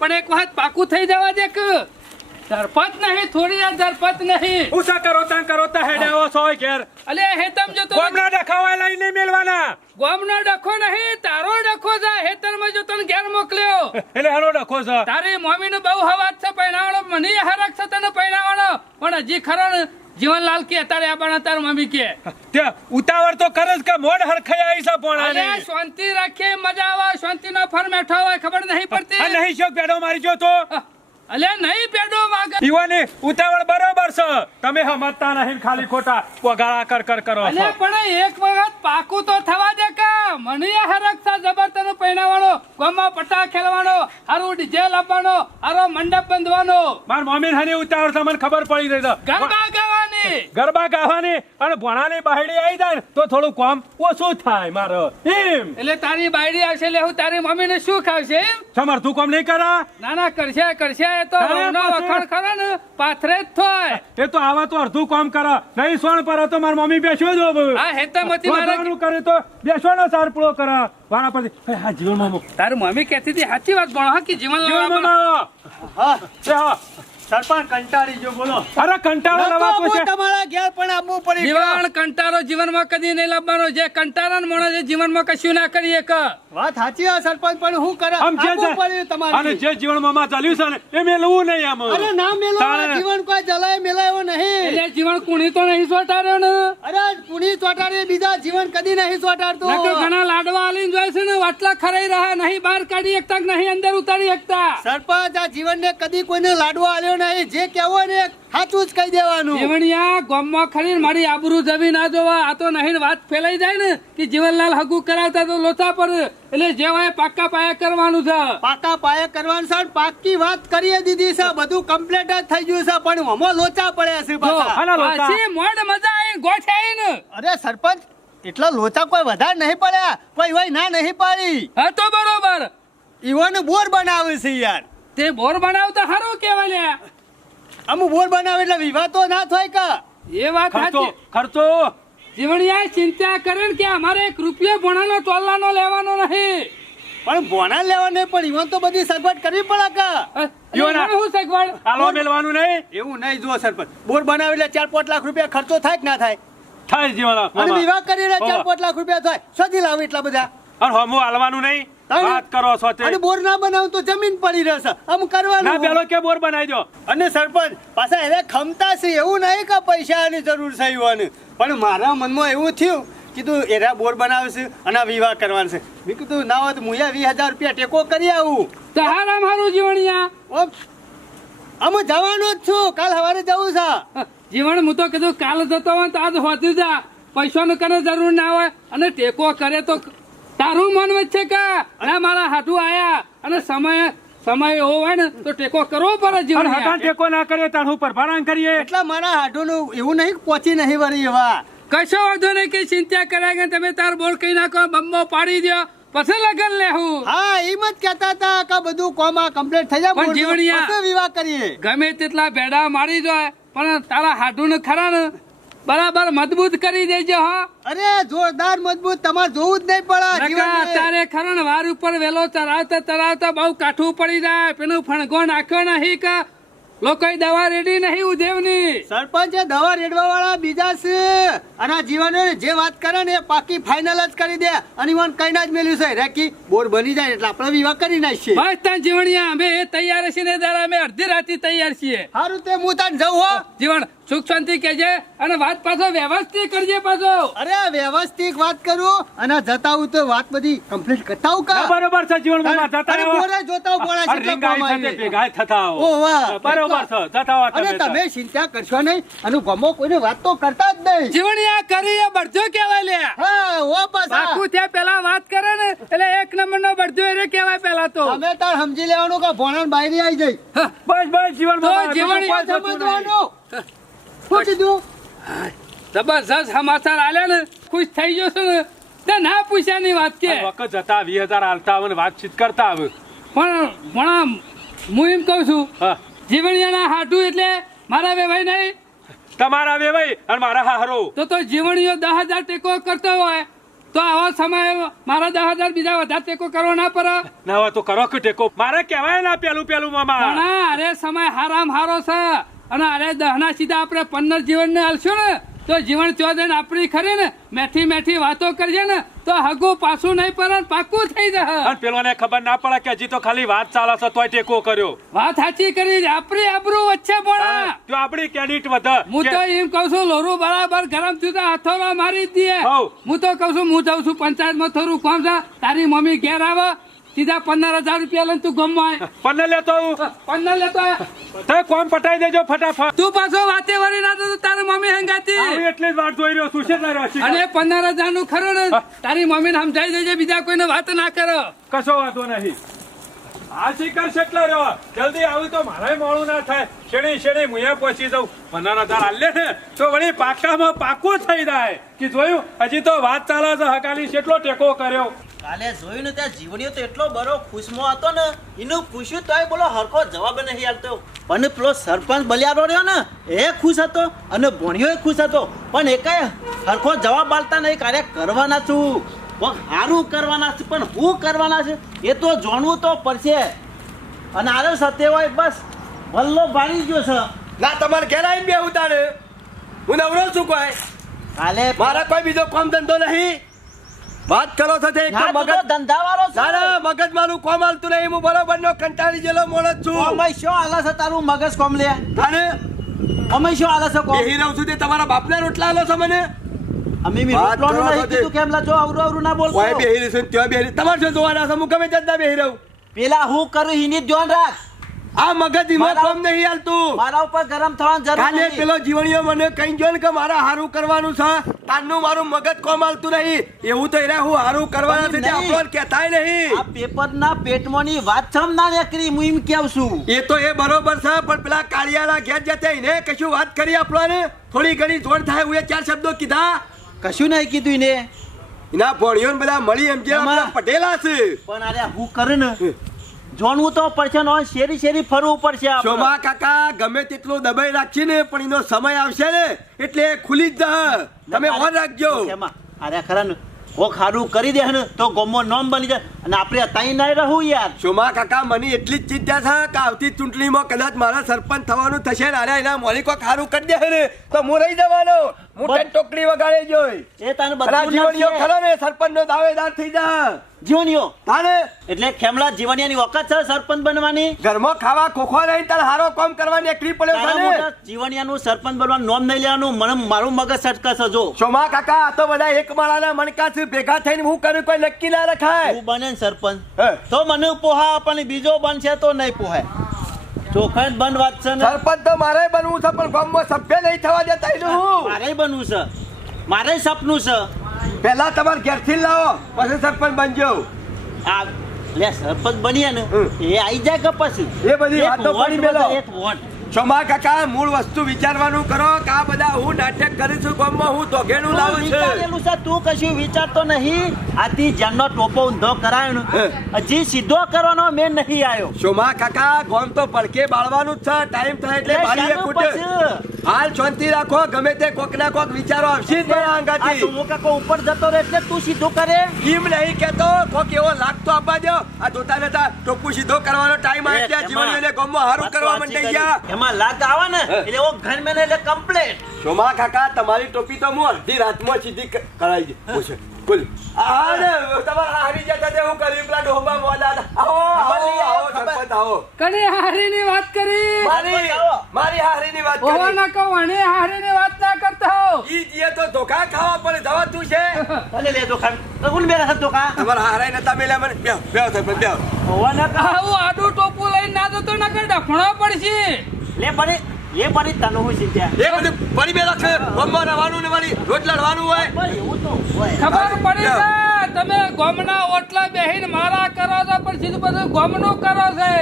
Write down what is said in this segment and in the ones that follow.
પણ એક વખત પાકું થઈ જવા દે કે ધરપત નહીં થોડી આ ધરપત નહીં. ઉસા કરો તાં કરો તા હેડે આવો છો ઘેર. અલે હેતમ જો તો ગોમના લઈ નહીં મેલવાના. ગોમનો ડખો નહીં તારો ડખો છે હેતરમાં જો તને ઘેર મોકલ્યો. એટલે હારો ડખો છે તારી મમ્મીને બહુ હવાત છે પહેણાવાનો મને હરક છે તને પહેણાવાનો પણ હજી ખરો ને જીવનલાલ કે તારે આબાના તાર મમ્મી કે. તે ઉતાવળ તો કરસ કે મોડ હરખાઈ આવી છે પણ અરે શાંતિ રાખીએ મજા આવે શાંતિનો ફર મેઠો હોય ખબર નહીં આ પડતી નહીં શોક પેડો મારી જો તો. અલે નહીં પેડો માગે ઈવાની ઉતાવળ બરોબર છે. તમે સમજતા નહીં ખાલી ખોટા પગાળા કર કર કરો અલે પણ એક વખત પાકું તો થવા દે કા. મને હરકતા જબરતનો જબર તને પહેણાવાનો ગામમાં પટ્ટા ખેલવાનો હારું ડીજે લાવવાનો હારો મંડપ બંધવાનો. માર મમ્મી હરી ઉતાવળ તમને ખબર પડી રહી છે. ગરબા ગાવાની. ગરબા ગાવાની અને ભણાની બાયડી આવી જાય તો થોડું કામ ઓછું થાય મારો. એમ. એટલે તારી બાયડી આવશે એટલે હું તારી મમ્મીને શું ખાવશે એમ? તું કામ નહીં કરા. ના ના કરશે કરશે. એ તો તારે વખાણ ખરો ને પાથરે જ થાય એ તો આવા તો અડધું કામ કરે નહીં સોણ પર તો મારી મમ્મી બેસ્યો જ હોવ. આ મારે કરે તો બેસવાનો કરે પછી હા જીવનમાં મૂક. તારી મમ્મી કહેતી હતી સાચી વાત ભણો હા કે જીવન જીવનમાં લાવવા આવો. હા હા. સરપંચ કંટાળી ગયો બોલો. અરે કંટાળો નતો લેવા તમારા ઘેર પણ આવવું પડી જીવન કંટાળો જીવનમાં કદી નહીં લાવવાનો. જે કંટાળા માણસ જીવનમાં કશું ના કરીએ કે વાત સાચી છે સરપંચ પણ હું કરે? આમ જે તમારે અને જે જીવનમાં માં ચાલ્યું છે ને એ મેલવું નહીં આમ. અરે ના મેલો જીવન કોઈ જલાય એટલે જીવન કુણી તો નહીં સોટાડ્યો ને? અરે કુણી ચોટાડે બીજા જીવન કદી નહીં નકર ઘણા લાડવા આલીને જોઈ છે ને વાટલા ખરાઈ રહ્યા નહીં બહાર કાઢી એકતા નહીં અંદર ઉતારી એકતા. સરપંચ આ જીવનને કદી કોઈને લાડવો આલ્યો નહીં. જે કહેવો ને સાચું જ કહી દેવાનું. જીવણિયા ગોમમાં ખરી મારી આબરૂ જમી ના જોવા. આ તો નહીં વાત ફેલાઈ જાય ને કે જીવનલાલ હગુ કરાવતા તો લોચા પર. એટલે જે હોય પાક્કા પાયા કરવાનું છે. પાકા પાયા કરવાનું છે ને પાકી વાત કરીએ દીધી છે. બધું કમ્પ્લીટ જ થઈ ગયું છે. પણ હમો લોચા પડ્યા છે પાછા. મોડ મજા આવી ગોઠ ને. અરે સરપંચ એટલા લોચા કોઈ વધારે નહીં પડ્યા. કોઈ હોય ના નહીં પાડી. હા તો બરોબર. ઈવન બોર બનાવે છે યાર. તે બોર બનાવતા સારું કેવાય લ્યા. અમુક બોર બનાવે એટલે વિવાહ તો ના થાય કા? એ વાત ખર્ચો સાચી. ખર્ચો. જીવણિયા ચિંતા કરે કે અમારે એક રૂપિયો ભણાનો ટોલાનો લેવાનો નહીં. પણ બોના લેવા નહીં પણ ઈવન તો બધી સગવડ કરવી પડે કા? શું સગવડ? હાલો મેલવાનું નહીં? એવું નહીં જુઓ સરપંચ. બોર બનાવે એટલે ચાર પાંચ લાખ રૂપિયા ખર્ચો થાય કે ના થાય? થાય અને વિવાહ કરીને ચાર. પાંચ લાખ રૂપિયા થાય. શોધી લાવે એટલા બધા. અને હમું હાલવાનું નહીં. વાત કરો છો તે. અને બોર ના બનાવું તો જમીન પડી રહેશે. આમ ના કરવાનું પેલો કે બોર બનાવી દો. અને સરપંચ પાછા એને ખમતા છે એવું નહીં કે પૈસાની જરૂર છે યુવાને. પણ મારા મનમાં એવું થયું કીધું એરા બોર બનાવશે અને વિવાહ કરવાનો છે. મેં કીધું ના હોય તો હું વીસ હજાર રૂપિયા ટેકો કરી આવું. તો હારા મારું જીવણિયા આમ જવાનો જ છું. કાલ સવારે જવું છે. જીવણ હું તો કીધું કાલ જતો હોય તો આજ હોતી જા પૈસાનું કને જરૂર ના હોય અને ટેકો કરે તો તારું મન વચ્ચે કે ના મારા હાથું આયા અને સમય સમય એવો હોય ને તો ટેકો કરવો પડે જીવન હટાણ ટેકો ના કરીએ તાર હું પરભારણ કરીએ. એટલે મારા હાડોનું એવું નહીં કે પહોંચી નહીં વળી એવા. કશો વાંધો નહીં કે ચિંતા કર્યા કે તમે તાર બોલ કઈ નાખો બંબો પાડી દો પછી લગન લેવું હા. એમ જ કહેતા હતા કે બધું કોમા કમ્પ્લીટ થઈ જાય પણ જીવણિયા. વિવાહ કરીએ. ગમે તેટલા ભેડા મારી જાય પણ તારા હાડું ખરા ને બરાબર મજબૂત કરી દેજો હા. અરે જોરદાર મજબૂત તમારે જોવું જ નહીં પડે નકા જીવનને. અત્યારે ખરો વાર ઉપર વેલો ચરાવતા ચરાવતા બહુ કાઠું પડી જાય. પેલું ફણગો નાખ્યો નહીં કે લોકો દવા રેડી નહીં ઉદેવની સરપંચ દવા રેડવા વાળા બીજા છે. અને જીવન જે વાત કરે ને એ પાકી ફાઇનલ જ કરી દે. અને મને કઈ ના જ મેલ્યું છે. રેકી બોર બની જાય એટલે આપણે વિવાહ કરી નાખીએ. બસ ત્યાં જીવણિયા અમે એ તૈયાર છીએ ને દાડા અમે અડધી રાતે તૈયાર છીએ. સારું તે હું તાન જવું હો. જીવણ સુખ શાંતિ કહેજે અને વાત પાછો વ્યવસ્થિત કરજે પાછો. અરે વ્યવસ્થિત વાત કરું અને જતા હું તો વાત બધી કમ્પ્લીટ કરતા હું કા બરોબર છે જીવનમાં જતા રહો. બોરે જોતા બોલે છે રીંગાઈ કામ સાથે થતા આવો. ઓ વાહ. બરોબર છે જતા આવો અને તમે તો. ચિંતા કરશો નહીં. અને ગમો કોઈને વાત તો કરતા જ નહીં. જીવણિયા કરી એ બળજો કહેવાય લે. હા ઓ બસ બાકુ ત્યાં પેલા વાત કરે ને એટલે એક નંબર નો બળજો એ કહેવાય પેલા તો. તમે તાર સમજી લેવાનું કે ભોણન બાયરી આવી જઈ બસ બસ જીવનમાં તો માં જીવન થતું સમજવાનું શું કીધું જબરજસ્ત સમાચાર આલ્યા ને ખુશ થઈ ગયો છું ને. તે ના પૂછ્યાની વાત કે. વખત જતા વીસ હજાર હાલતા આવે ને વાતચીત કરતા આવે પણ પણ હું એમ કહું છું જીવણિયાના હાટું એટલે મારા વેવાય નહીં. તમારા વેવાઈ અને મારા હારો તો તો જીવણીઓ દસ હજાર ટેકો કરતો હોય તો આવા સમયે મારા દસ હજાર બીજા વધારે ટેકો કરવો ના પડે. ના હોય તો કરો કે ટેકો. મારે કહેવાય ના પેલું પેલું મામા. અરે સમય હારામ હારો છે. અને અરે દહના સીધા આપણે પંદર જીવનને હાલશું ને તો જીવન ચોદન આપણી ખરી ને મેઠી મેઠી વાતો કરજે ને તો હગું પાછું નહીં પડે પાકું થઈ જાય અને પેલોને ખબર ના પડે કે હજી તો ખાલી વાત ચાલે છે તોય ટેકો કર્યો. વાત સાચી કરી આપણી આબરૂ વચ્ચે પડે જો આપણી ક્રેડિટ વધે. હું તો એમ કઉ છું લોરું બરાબર ગરમ થયું તો હથોડો મારી જ દઈએ હું તો કઉ છું હું જાઉં છું પંચાયતમાં થોડું કામ છે તારી મમ્મી ઘેર આવે સીધા પંદર હજાર રૂપિયા લઈને તું ગમવાય પંદર લેતો પંદર લેતો. તે કોમ પટાઈ દેજો ફટાફટ. તું પાછો વાતે વળી ના તો તારી મમ્મી હંગાતી. એટલે જ વાત જોઈ રહ્યો છું છે તારે? અને પંદર હજારનું ખરું ને તારી મમ્મી ને સમજાઈ દેજે બીજા કોઈને વાત ના કરો. કશો વાંધો નહીં. આ શિકાર શેટલા રહ્યો? જલ્દી આવું તો મારે મોડું ના થાય. શેણી શેણી મુયા પહોંચી જાઉં. પંદર હજાર આલે ને તો વળી પાકામાં પાકું થઈ જાય. કે જોયું? હજી તો વાત ચાલે છે હકાલી કેટલો ટેકો કર્યો. કાલે જોયું ને ત્યાં જીવનીઓ તો એટલો બરો ખુશમો હતો ને એનું પૂછ્યું તોય બોલો હરખો જવાબ નહીં આવતો પણ પેલો સરપંચ બલિયારો રહ્યો ને એ ખુશ હતો અને ભણ્યો ખુશ હતો. પણ એ કઈ હરખો જવાબ આલતા નહીં કાર્ય કરવાના છું. પણ સારું કરવાના છે પણ હું કરવાના છે? એ તો જાણવું તો પડશે. અને આરો સત્ય હોય બસ ભલ્લો ભાળી ગયો છે. ના તમારે ઘેર આવીને બે ઉતારે હું નવરો છું કોઈ. કાલે મારા કોઈ બીજો કામ ધંધો નહીં. વાત કરો છો તે એકદમ ના, મગજ ધંધાવાળો છે. ના ના મગજ મારું કોમ હાલતું નહીં. હું બરોબર નો કંટાળી જેલો મોણસ છું. અમે શું હાલે છે તારું મગજ કોમ લે? અને અમે શું હાલે છે કોમ? બેહી રહું છું તે તમારા બાપના રોટલા આલો છો મને? અમે વાત રોટલોનું કરો નહીં કીધું કેમ લા જો અવરું અવરું ના બોલતો ઓય બેહી રહી છું ત્યાં બેહી તમારે શું જોવાના છે? હું ગમે ત્યાં બેહી રહું પેલા હું કરું એની જ ધ્યાન રાખ. આ મગજ ઈમાં કામ નહીં હાલતું. મારા ઉપર ગરમ થવાની જરૂર કાલે પેલો જીવણીઓ મને કઈ ગયો ને કે મારે હારું કરવાનું છે? તારનું મારું મગજ કોમ હાલતું નહીં. એવું તો એને હું હારું કરવાના છે તે. આપણને કહેતાય નહીં. આ પેપરના પેટમાંની વાત છમ ના નીકળી હું એમ કેવું છું. એ તો એ બરોબર છે પણ પેલા કાળિયાના ઘેર જતે એને કશું વાત કરી આપણને? થોડી ઘણી જોડ થાય હું એ ચાર શબ્દો કીધા. કશું નહીં કીધું એને. એના ને બધા મળી એમ જે એમાં- પટેલા છે. પણ અરે હું કરે ને જોણવું તો પડશે નો શેરી શેરી ફરવું પડશે શોભા કાકા ગમે તેટલું દબાઈ રાખી ને પણ એનો સમય આવશે ને એટલે ખુલી જ જશે તમે ઓન રાખજો. એમાં. અરે ખરા ને. કોક સારું કરી દે ને તો ગોમો નોમ બની જાય. અને આપણે ત્યાં નહીં રહું યાર. શોભા કાકા મને એટલી જ ચિંતા છે કે આવતી ચૂંટણીમાં કદાચ મારા સરપંચ થવાનું થશે ને અરે એના મોલિકો ખારું કરી દે ને તો હું રહી જવાનો. હું બસ. ટન વગાડે જોઈ એ તને બધું જીવણીઓ ખરો ને સરપંચ નો દાવેદાર થઈ જા. જીવણીઓ? તાને એટલે ખેમલા જીવણિયાની વખત છે સરપંચ બનવાની? ઘરમાં ખાવા ખોખો નહીં તાર હારો કામ કરવાની એકલી પડ્યો છે તારા ને. મોટા જીવણિયાનું સરપંચ બનવાનું નોમ નહીં લેવાનું. મને મારું મગજ સટકશે જો. સોમા કાકા આ તો બધા એક માળાના મણકા છે ભેગા થઈને હું કરું કોઈ નક્કી ના રખાય. બને સરપંચ. તો મને પોહા પણ બીજો બનશે તો નહીં પોહાય ચોખાઈ બંધ વાત છે ને. સરપંચ તો મારે બનવું છે પણ ગામમાં સભ્ય નહીં થવા દેતા એનું. હું મારે બનવું છે. મારે સપનું છે. પહેલા તમારે ઘેરથી લાવો પછી સરપંચ બનજો. આ લે સરપંચ બનીએ ને. એ આઈ જાય કે પછી? એ બધી વાતો પડી મેલો. એક વોટ સોમા કાકા મૂળ વસ્તુ વિચારવાનું કરો કે આ બધા હું નાટક કરું છું ગામમાં હું ધોગેણું લાવું છું. વિચારેલું છે તું કશું વિચારતો નહીં. આથી જનનો ટોપો ઊંધો કરાયો હજી સીધો કરવાનો મેં નહીં આવ્યો. સોમા કાકા ગોમ તો પડકે બાળવાનું જ છે ટાઈમ થાય એટલે બાળીએ કૂટે? હાલ શાંતિ રાખો ગમે તે કોક ના કોક વિચારો આવશે જ મારા અંગાથી. ડુમો કાકો ઉપર જતો રહે એટલે તું સીધો કરે? એમ નહીં કેતો કોક એવો લાગતો આપવા દો આ જોતા નતા ટોપુ સીધો કરવાનો ટાઈમ આવી ગયા જીવણીઓને ગમો હારું કરવા માંડી ગયા. એમાં લાગ આવે ને હે. એટલે ઓ ઘર મેને એટલે કમ્પ્લેટ સોમા કાકા તમારી ટોપી તો હું અડધી રાતમાં સીધી કરાઈ કરાવી દે. બોલ તમારા હારી જતા તે હું કર્યું પેલા ડોહા મોડા આવો આવો આવો સરપંચ આવો. કને હારીની વાત કરી? મારી મારી હારીની વાત ઓહો ના કહો અને હારીની વાત ના કરતા હો. ઈ જીએ તો ધોકા ખાવા પડે દવા તું છે. અને લે દોખાન કોણ બેરા છે દોખા તમારા હારાઈ નતા મેલ્યા મને. બેહો બેહો સરપંચ બેહો. હોવા ના કા આડું ટોપું લઈને ના જતો ના કર ડફણો પડશે. લે પડી. એ પડી તને હું સીધ્યા એ બધું પડી બેલા છે. ગમમાં રવાનું ને વળી રોટલા લડવાનું હોય. એવું તો ખબર પડી છે? તમે ગોમના ઓટલા બેહીને મારા કરો છો પણ સીધું બધું ગોમનું કરો છે.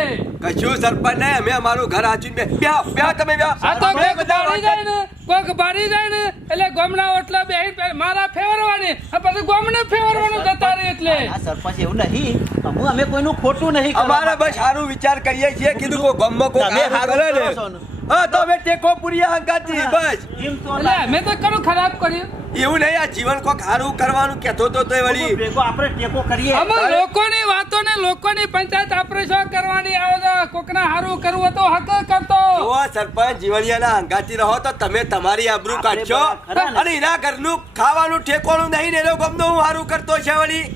કશું સરપંચ નહીં અમે અમારું ઘર આચું બે બ્યા બ્યા તમે બ્યા આ તો અમે કોઈક જાય ને કોઈક બાળી જાય ને એટલે ગોમના ઓટલા બેહીન મારા ફેવરવાની પછી ગોમને ફેવરવાનું જતા રહે એટલે. આ સરપંચ એવું નહીં. હું અમે કોઈનું ખોટું નહીં અમારે બસ સારું વિચાર કરીએ છીએ. કીધું કો ગમમાં કોક કરે ને. ને. હા તો ટેકો પૂરી હંગાતી બસ. એટલે મેં તો કરું ખરાબ કર્યું. એવું નહીં આ જીવન કોક સારું કરવાનું કેતો તો તોય વળી. ભેગો આપણે ટેકો કરીએ. અમે લોકોની વાતો ને લોકોની પંચાયત આપણે શું કરવાની આવે છે કોકના હારું કરવું તો હક કરતો. જો સરપંચ જીવણિયાના હંગાતી રહો તો તમે તમારી આબરૂ કાઢશો? અને એના ઘરનું ખાવાનું ઠેકોનું નહીં ને એ ગમનો હું સારું કરતો છે વળી.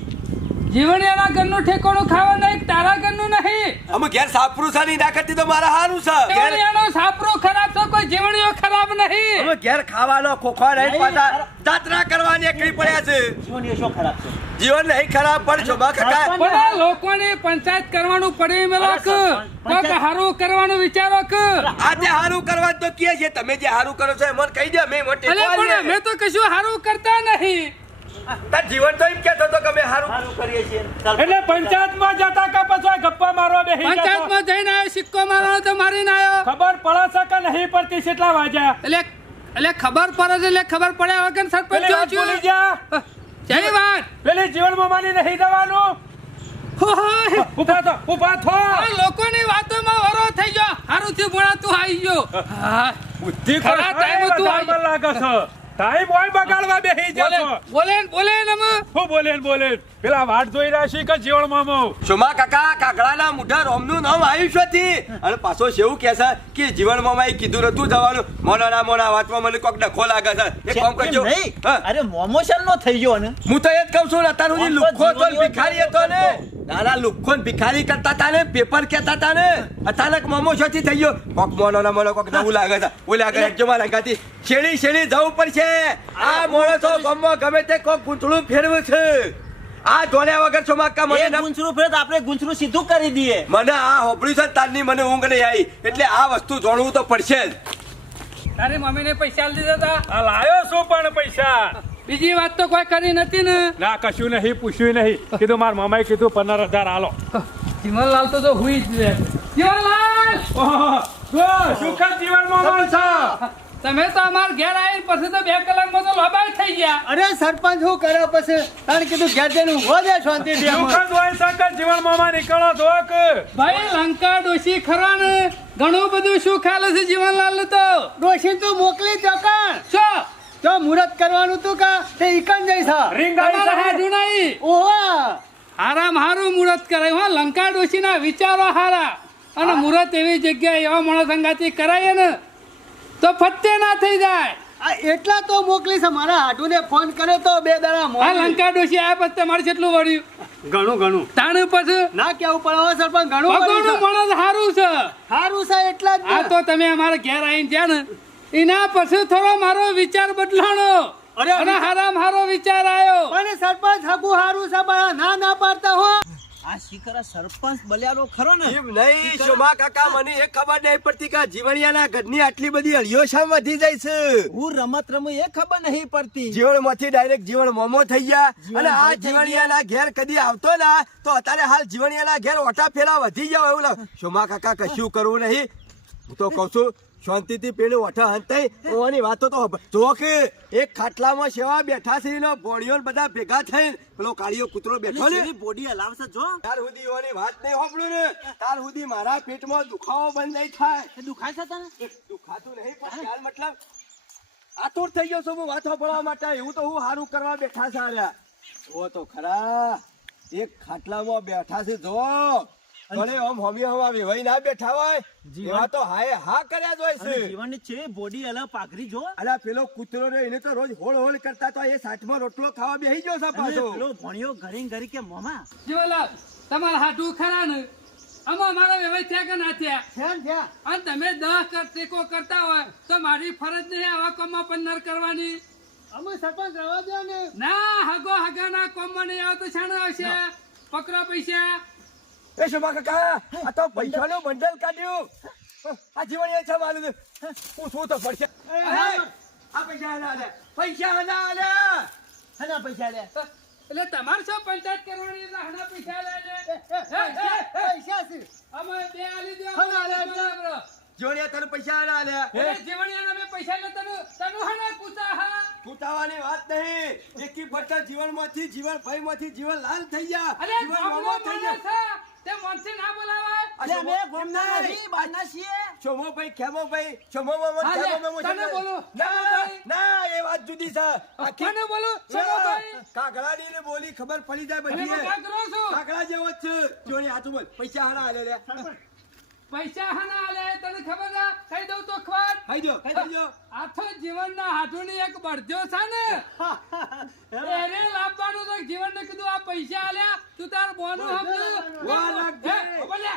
જીવણિયાના ઘરનું ઠેકોણું ખાવા નહીં તારા ઘરનું નહીં. અમે ઘેર સાપરું છે ને એના તો મારા સારું છે. જીવણિયાનો સાપરો ખરાબ છે કોઈ જીવણીઓ ખરાબ નહીં. અમે ઘેર ખાવાનો ખોખો નહીં પાતા જાત્રા કરવાની એકલી પડ્યા છે. જીવન શું ખરાબ છે? જીવન નહીં ખરાબ પણ શોભા કાકા પણ આ લોકોની પંચાયત કરવાનું પડે મેલો અરે કોક હારું કરવાનું વિચારો કે? આ જે સારું કરવા તો કે છે તમે જે સારું કરો છો એ મને કહી દે મેં મોટી અલે પણ અમે તો કશું હારું કરતા નહીં. તાર જીવન તો એમ કેતો તો કે અમે સારું સારું કરીએ છીએ. એટલે પંચાયતમાં જતા કે પછી ગપ્પા મારવા બેસી પંચાયતમાં જઈને આવ્યો સિક્કો મારવાનો તો મારીને આવ્યો. ખબર પડે છે કે નહીં પડતી કેટલા વાગ્યા? એટલે એટલે ખબર પડે છે એટલે ખબર પડ્યા વગર સરપંચ ભૂલી જા જય વાત. પેલી જીવનમાં માની નહીં જવાનું? હોય. ઊભા થો ઊભા થો. લોકોની વાતોમાં વરો થઈ ગયો. હારું ભોળા તું આવી ગયો. બુદ્ધિ ખરા ખરા તું આવી- લાગે છે. ટાઈમ હોય બગાડવા બેસી બોલે જતો બોલે બોલે ને અમે હું બોલે ને બોલે પેલા વાટ જોઈ રહ્યા છે કે જીવણ મામો સુમા કાકા કાગડાના મુઢા રોમનું નામ આવ્યું છે અને પાછો શેવું કે છે કે જીવણ મામા એ કીધું નતું જવાનું. મોના મોના વાતમાં મને કોક ડખો લાગે છે. એક કામ કરજો. અરે મોમોશન નો થઈ ગયો ને. હું તો એ જ કહું છું ને અત્યાર સુધી ને જીવણીઓ ભિખારી હતો ને. નાના લુખો ને ભિખારી કરતા તા ને પેપર કેતા તા ને. અચાનક મોમો છોથી થઈ ગયો. કોક મોનો ના મોનો કોક નવું લાગે છે. ઓલા એકજો મારા ગાતી શેરી શેરી જવું પડશે. આ મોણસો ગામમાં ગમે તે કોક ગૂંથળું ફેરવું છે. આ જોડ્યા વગર સોમાકા મને એક ન- ગુંચરું ફેર આપણે ગુંચરું સીધું કરી દઈએ. મને આ હોબળ્યું છે તારની મને ઊંઘ નહીં આવી. એટલે આ વસ્તુ જોડવું તો પડશે જ. તારી મમ્મીને પૈસા આલી દીધા હતા? આ લાયો શું પણ પૈસા? બીજી વાત તો કોઈ કરી નથી ને. ના કશું નહીં પૂછ્યું નહીં. કીધું મારા મામાએ કીધું પંદર હજાર હાલો જીવનલાલ તો તો હુઈ જ રહે જીવનલાલ! ઓહો, જો, સુખદ જીવન મામો છે. તમે તો અમાર ઘેર આવીને પછી તો બે કલાકમાં તો લોબાઈ થઈ ગયા. અરે સરપંચ શું કરે પછી? તારે કીધું ઘેર જઈને ઊંઘો દે શાંતિ. સુખદ હોય સંકટ કે જીવન મામા નીકળો ધોક. ભાઈ લંકા ડોશી ખરા ને? ઘણું બધું શું ખાલે છે જીવનલાલ તો? ડોશી તું મોકલી દો કાં? શું? તો મુરત કરવાનું તું કા તે ઈકન જઈશ? હા. રીંગ આવી છે. હાડું નહીં. ઓહા! હારામ હારું મુહૂર્ત કરાય હા લંકા ડોશીના વિચારો હારા. અને મુરત એવી જગ્યાએ એવા માણસ સંગાથી કરાય ને તો ફત્તે ના થઈ જાય. આ એટલા તો મોકલી છે મારા હાટુને ફોન કર્યો તો બે દાડા આ મોકલી. લંકા ડોશી આ પછી તમારે કેટલું વળ્યું. ઘણું ઘણું. તાણ પછી ના કેવું પડે હવે સરપંચ ઘણું ભગવાનનું કર્યું છે. છે. સારું છે એટલા જ આ તો તમે અમારા ઘેર આવીને ત્યાં ને એના પછી થોડો મારો વિચાર બદલાણો. અરે, અને હારામ હારો વિચાર આવ્યો પણ સરપંચ હકુ સારું છે પણ ના ના પાડતા હો. આ શિખરા સરપંચ બલ્યારો ખરો ને? એમ નહીં શોભા કાકા મને એ ખબર નહીં પડતી કે જીવણિયાના ઘરની આટલી બધી હળીઓ શા વધી જાય છે? હું રમત રમું એ ખબર નહીં પડતી. જીવણમાંથી ડાયરેક્ટ જીવણ મોમો થઈ ગયા. અને આ જીવણિયાના ઘેર કદી આવતો ના તો અત્યારે હાલ જીવણિયાના ઘેર ઓટા ફેરા વધી જાવ એવું લાગે. શોમા કાકા કશું કરવું નહીં. હું તો કહું છું શાંતિથી પેલું ઓઠા હંતાઈ ઓની વાતો તો જો કે એક ખાટલામાં સેવા બેઠા છે ને બોડીઓ બધા ભેગા થઈને. પેલો કાળીયો કૂતરો બેઠો ને બોડી હલાવશે જો. તાર સુધી ઓની વાત નહીં હોપડું ને. તાર સુધી મારા પેટમાં દુખાવો બંધ નહીં થાય. દુખાય છે તને? દુખાતું નહીં પણ ખ્યાલ મતલબ આતુર થઈ ગયો છું હું વાતો પડવા માટે. એવું તો હું સારું કરવા બેઠા છે આર્યા જો તો ખરા એક ખાટલામાં બેઠા છે જો ભલે ઓમ હોમી હવા વેવાઈ ના બેઠા હોય. એવા તો હાય હા કર્યા જ હોય છે જીવન છે બોડી અલા પાઘરી જો. અલા પેલો કૂતરો રે એને તો રોજ હોળ હોળ કરતા તો એ સાચમાં રોટલો ખાવા બેહી ગયો છે પાછો. પેલો ભણ્યો ઘરે ને ઘરે કે મોમા? જીવનલાલ તમારા હાટુ ખરા ને? આમાં અમારા વેવાય થયા કે ના થયા? અને તમે દસ કર ટેકો કરતા હોય તો મારી ફરજ નહીં આવા કોમમાં પન્નર કરવાની. અમે સરપંચ રહેવા દો ને. ના હગો હગાના કોમમાં નહીં આવતો તો શાણે આવશે. પકડો પૈસા. એ શોભા કાકા આ તો પૈસાનું બંડલ કાઢ્યું. આ જીવન એ છે મારું. શું તો પડશે આ પૈસા ના આલે પૈસા ના આલે હના પૈસા લે એટલે તમારે શું પંચાયત કરવાની એટલે હના પૈસા લે હે, હે, હે. પૈસા છે. અમે બે આલી દે હના આલે જોડિયા તને પૈસા ના આલે એ જીવણિયાના મેં પૈસા લે તને તને હના કુતા હા? કુતાવાની વાત નહીં. એકી જીવન જીવનમાંથી જીવન ભયમાંથી જીવન લાલ થઈ ગયા. અરે જીવન ગામનો થઈ ગયા. છે. તે મનથી ના બોલાવાય? આ લે, શોભા- મેં નહીં. નહીં, છીએ. ચોમો ભાઈ ખેમો ભાઈ ચોમો મામો ખેમો મામો તને બોલો ના ના એ વાત જુદી છે. આખી- બોલો? બોલું? ભાઈ. કાગડાની ને બોલી ખબર પડી જાય બધી મજાક કરો છો? કાગડા જેવો છે. જોડે હાથું બોલ. પૈસા હારા આલે લે. પૈસા હાના આલે તને ખબર ના કહી દઉં તો ખબર કહી દો કહી દો. આ તો જીવનના હાથોની એક બળજો છે ને. એને લાભવાનું તો જીવનને કીધું આ પૈસા આલ્યા. તું તાર બોનું સમજુ લે.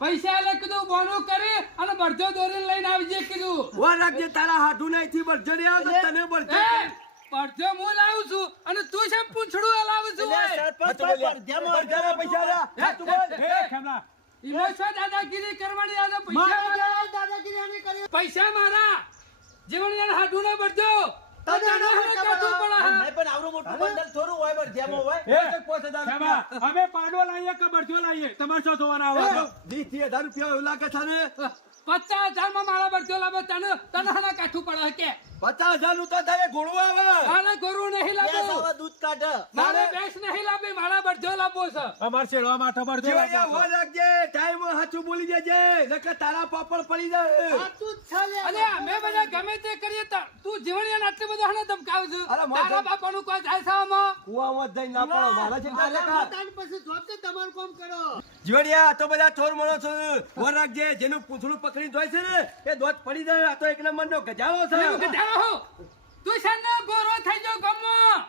પૈસા આલે કીધું બોનું કરી અને બરજો દોરી લઈને આવજે કીધું. વા રાખજે તારા હાથું નહીં થી બરજો ને આવજો તને બરજો બરજો હું લાવું છું અને તું છે પૂંછડું લાવું છું હાથું બોલ ભાઈ પડઘામાં બળજાના પૈસા લા. હાથું બોલ. દાદાગીરી કરવાની તો પૈસા મારા. પૈસા મારા. જીવન હાડું ના બળજો. પડે. અમે પાંડવો લાવીએ કે બરજો લાવીએ તમારે શું જોવાના આવો? વીસ હજાર રૂપિયા એવું લાગે છે ને? પચાસ હજારમાં મારા બળજો લાવે તને કાઠું પડે કે? પચાસ હજારનું તો તારે ઘોડવું આવે. ગોરું નહીં લાગે. દૂધ કાઢે મારે ભેંસ નહીં લાવવી મારા બળજો છે? અમારે શેરવા માટે બરજો જીવણિયા લાવવો હો રાખજે ટાઈમ સાચું બોલી જજે નકર તારા પાપડ પડી જાય. અને અમે બધા ગમે તે કરીએ તો તું જીવણીયાને આટલું બધું હને ધમકાવ છું. તારા બાપાનું કોઈ જાય છે આમાં? કુવામાં જ ના પડો મારા છે જીવણિયા આ તો બધા ચોર મળો છો. હો રાખજે જેનું પૂંછડું પકડી જોય છે ને એ દોત પડી જાય આ તો એક નંબર નો ગજાવો છે. હું. તું શાનો ગોરો થઈ જાવ ગમમાં?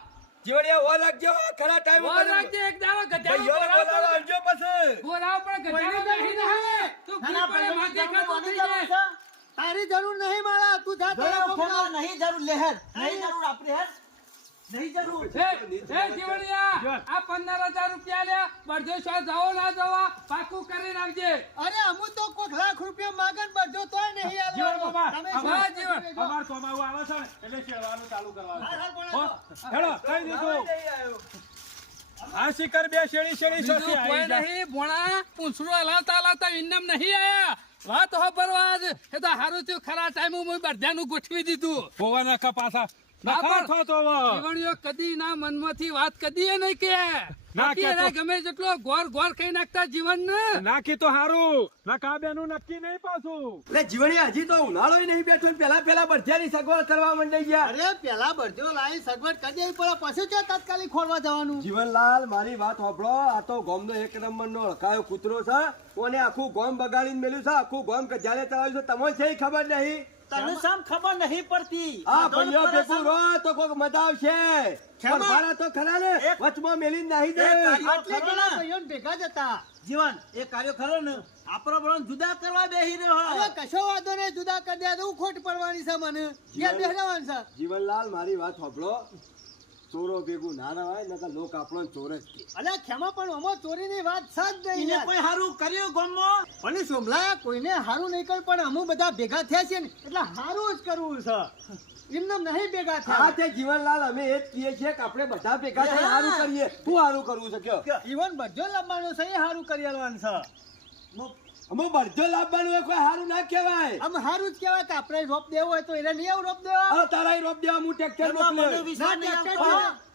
જીવડિયા હો રાખજે હો ખરા ટાઈમ ગોર રાખજે એક દાડો ગધાડો ભાઈઓને ગોરા બોલાવો ઉપર- આવજો નહીં. ના, પડે, માથે થઈ જાય. તારી જરૂર નહીં મારા. તું જા તારા નહીં જરૂર લેહેર. નહીં જરૂર આપણે નહીં જરૂર. જીવણિયા, આ રૂપિયા જાઓ ના પાકું આવજે અરે અમુ તો કોઈક લાખ રૂપિયા માગન બધો તોય નહીં જીવણ બાબા, અમાર જીવણ. અમાર ચોમાવું આવે છે એટલે શેરવાનું ચાલુ કરવાનું હા, હા, બોલો, હો, બોલો. હેડો કઈ દીધું. આ શિખર બે શેડી શેડી સોથી કોઈ. નહીં ભોણા પૂંછડું હલાવતા હલાવતા ઇનામ નહીં આયા. વાત હોબરવા જ એ તો હારું થયું ખરા ટાઈમ હું બધાનું ગોઠવી દીધું. ભોવા નખા પાછા હા, નખા પણ થો તો હવે. જીવણીઓ કદી ના મનમાંથી વાત કદી નહીં કે ગમે જેટલો ગોર ગોર ખાઈ નાખતા જીવન નાખી તો હારું. નખા બેનું નક્કી નહીં પાછું. એટલે હજી તો ઉનાળો નહીં બેઠો. ને પેલા પેલા ભરજાની સગવડ કરવા માંડી ગયા. અરે પેલા બધો લાવી સગવડ કરી પડે. પછી જો તાત્કાલિક ખોલવા જવાનું? જીવનલાલ મારી વાત સાંભળો આ તો ગોમ નો એક નંબરનો હડકાયો કૂતરો છે. કોને આખું ગોમ બગાડીને મેલ્યું છે? આખું ગોમ ગજાલે તળાવ્યું છે? તમને છે ખબર નહીં? તને સામ ખબર નહીં પડતી. આ ધોન ભેગું રો તો કોક મજા આવશે. પણ મારા તો ખરા ને વચમાં મેલી નહીં દે. આટલે પેલા ભાઈઓને ભેગા જતા. જીવન એ કાર્ય ખરો ને? આપણો બળોન જુદા કરવા બેહી રહ્યો અરે કશો વાંધો નહીં જુદા કરી દે. તો હું ખોટ પડવાની છે મને. ઘેર બેસવાનું છે? જીવનલાલ મારી વાત સાંભળો. ચોરો ભેગું ના હોય નકર લોક આપણો ચોર જ કે. અલ્યા ખેમા પણ અમો ચોરીની વાત સાચ નહીં યાર. કોઈ હારું કર્યું ગામમાં પણ સોમલા કોઈને હારું નહીં કર્યું પણ અમુ બધા ભેગા થયા છે ને એટલે હારું જ કરવું છે. એમને નહીં ભેગા હા થયા તે જીવનલાલ અમે એ જ કહીએ છીએ કે આપણે બધા ભેગા થઈ સારું કરીએ. શું સારું કરવું છે કયો? જીવન બધો લાવવાનો છે એ હારું કરી આલવાનું છે. અમે બળજો લાવવાનું હોય કોઈ સારું ના કહેવાય. આમ હારું જ કહેવાય કે આપણે રોપ દેવો હોય તો એને નહીં આવું રોપ દેવા. તારા ઈ રોપ દેવા હું ટ્રેક્ટર મોકલું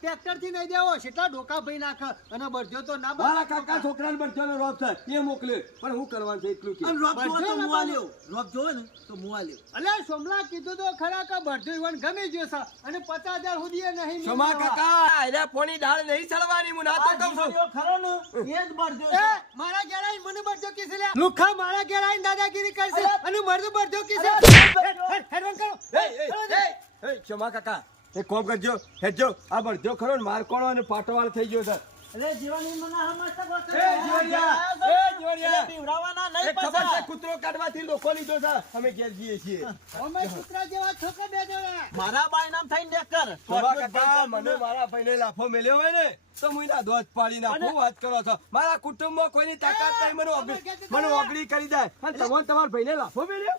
ટ્રેક્ટરથી નહીં દેવો કેટલા ડોકા ભાઈ નાખે અને બરજો તો ના મારા કાકા છોકરાને બધોનો રોપ છે તે મોકલે પણ હું કરવાનું છે એટલું કે અને રોપ તો મુવા લેવો. રોપ જોવો ને તો મુવા લેવો અલે સોમલા કીધું તો ખરા કે બરજો ઈવન ગમે જો છે અને પચાસ હજાર સુધી નહીં સોમા કાકા એના પોણી દાળ નહીં ચડવાની હું ના તો કહું છું ખરો ને એ જ બરજો છે. મારા ઘેર મને બરજો કીસે લે લુખા મારા ઘેર દાદાગીરી કરશે અને મરદું બરજો કીસે હેડ, હેડ, કરો. એ, એ, એ, એ, કાકા એક કોમ કરજો હેજો આ બળજો ખરો ને માર કોણો અને પાટોવાળ થઈ ગયો સર અરે જીવણી મને હમણાં તો એ જીવણિયા, એ જીવણિયા. એટલે નહીં એ ખબર છે કૂતરો કાઢવાથી લોકો લીધો છે. અમે ઘેર જઈએ છીએ. અમે કૂતરા જેવા છોકરા બે જોડા. મારા બાઈ નામ થઈને નેકર. મને મારા ભાઈને લાફો મેલ્યો હોય ને તો હું એના પાડી નાખું વાત કરો છો. મારા કુટુંબમાં કોઈની તાકાત નહીં મને ઓગળી મને ઓગળી કરી જાય અને તમે તમારા ભાઈને લાફો મેલ્યો?